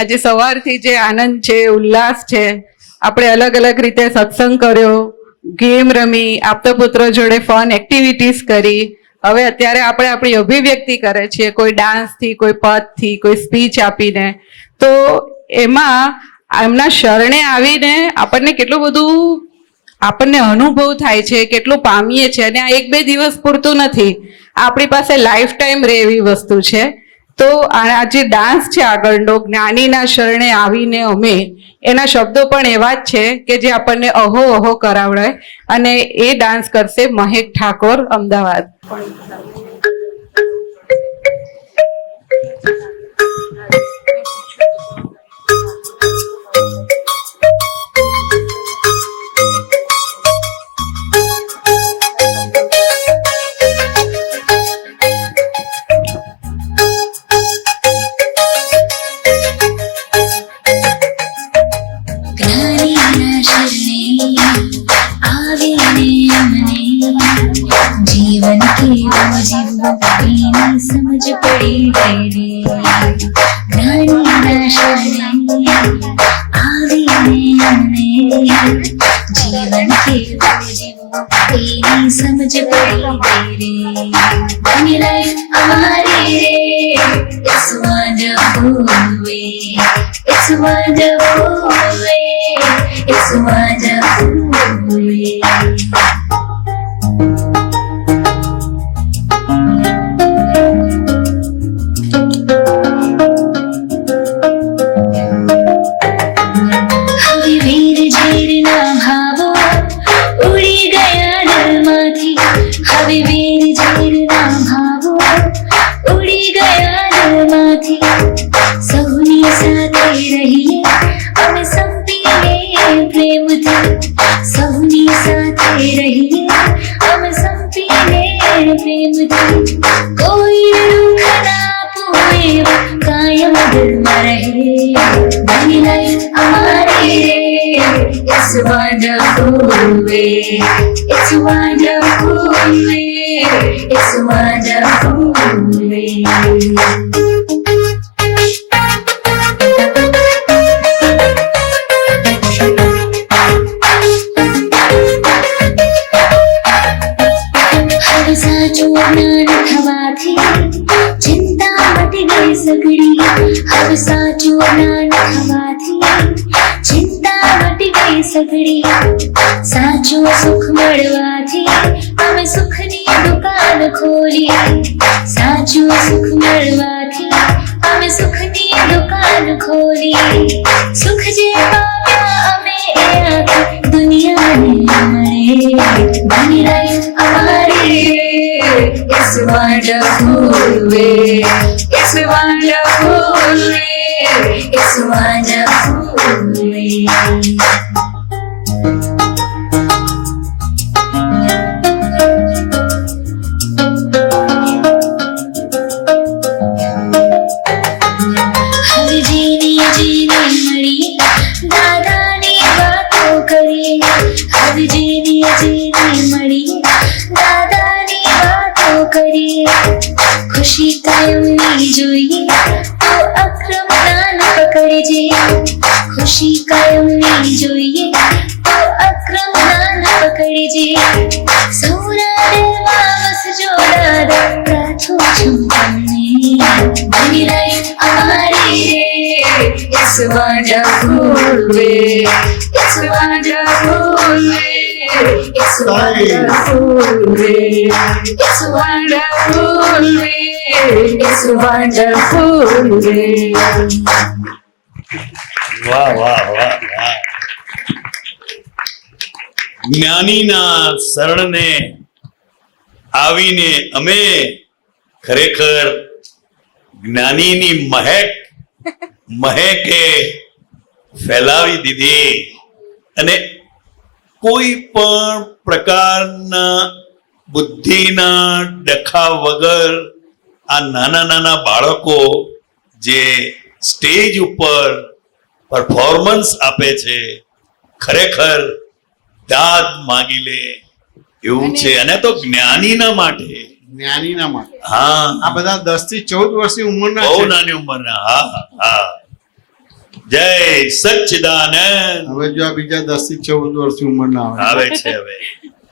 આજે સવારથી જે આનંદ છે, ઉલ્લાસ છે, આપણે અલગ અલગ રીતે સત્સંગ કર્યો, ગેમ રમી, આપતા પુત્ર જોડે ફન એક્ટિવિટીઝ કરી. હવે અત્યારે આપણે આપણી અભિવ્યક્તિ કરે છીએ, કોઈ ડાન્સથી, કોઈ પદથી, કોઈ સ્પીચ આપીને. તો એમાં એમના શરણે આવીને આપણને કેટલું બધું આપણને અનુભવ થાય છે, કેટલું પામીએ છીએ. અને આ 1-2 દિવસ પૂરતું નથી, આપણી પાસે લાઈફ ટાઈમ રહે એવી વસ્તુ છે. તો આ જે ડાન્સ છે આગળનો, જ્ઞાનીના શરણે આવીને અમે, એના શબ્દો પણ એવા જ છે કે જે આપણને અહો અહો કરાવડાય. અને એ ડાન્સ કરશે મહેક ઠાકોર, અમદાવાદ. समझ पड़ी तेरी ज्ञानी नाशने आवे हमने जीवन के तेरी समझ पड़ी तेरी अपनी लाइफ हमारी रे it's wonderful way it's wonderful way it's wonderful way It's a wonderful way. It's a wonderful way. It's a wonderful way. હવે સાચું જ્ઞાન થવાથી ચિંતા મટી ગઈ સગડી. હવે સાચું જ્ઞાન થવાથી ચિંતા મટી ગઈ સગડી. સાચું સુખ મળવાથી અમે સુખની દુકાન ખોલી. સાચું સુખ મળવાથી અમે સુખની દુકાન ખોલી. સુખ જે પામ્યા અમે એ આખી દુનિયાને મળે. બની લાઈફ અમારી It's a wonderful way. It's a wonderful way. It's a wonderful way. હવે જીની જીની મળી દાદાની વાતો કરીએ. હવે જીની જીની મળી દાદાની વાતો કરીએ. ખુશી કાયમની જોઈએ તો અક્રમ દાન પકડજે. ખુશી કાયમની જોઈએ તો અક્રમ દાન પકડજે. સૌના દિલમાં વસજો દાદા, પ્રાર્થું છું તમને. બની લાઈફ અમારી રે It's a wonderful way. It's a wonderful way. It's a wonderful way. It's a wonderful way. It's a wonderful way. વાહ વાહ વાહ વાહ. જ્ઞાનીના શરણને આવીને અમે ખરેખર જ્ઞાનીની મહેકે ફેલાવી દીધી. અને કોઈ પણ પ્રકારના બુદ્ધિના ડખા વગર આ નાના નાના બાળકો જે સ્ટેજ ઉપર પરફોર્મન્સ આપે છે, ખરેખર દાદ માગી લે એવું છે. અને તો જ્ઞાનીના માટે જ્ઞાનીના માટે હા, આ બધા 10 થી 14 વર્ષની ઉંમરના બહુ નાની ઉંમરના. હા હા, જય સચ્ચિદાનંદ. હવે જો આ બીજા 10 થી 14 વર્ષની ઉંમરના આવે આવે છે હવે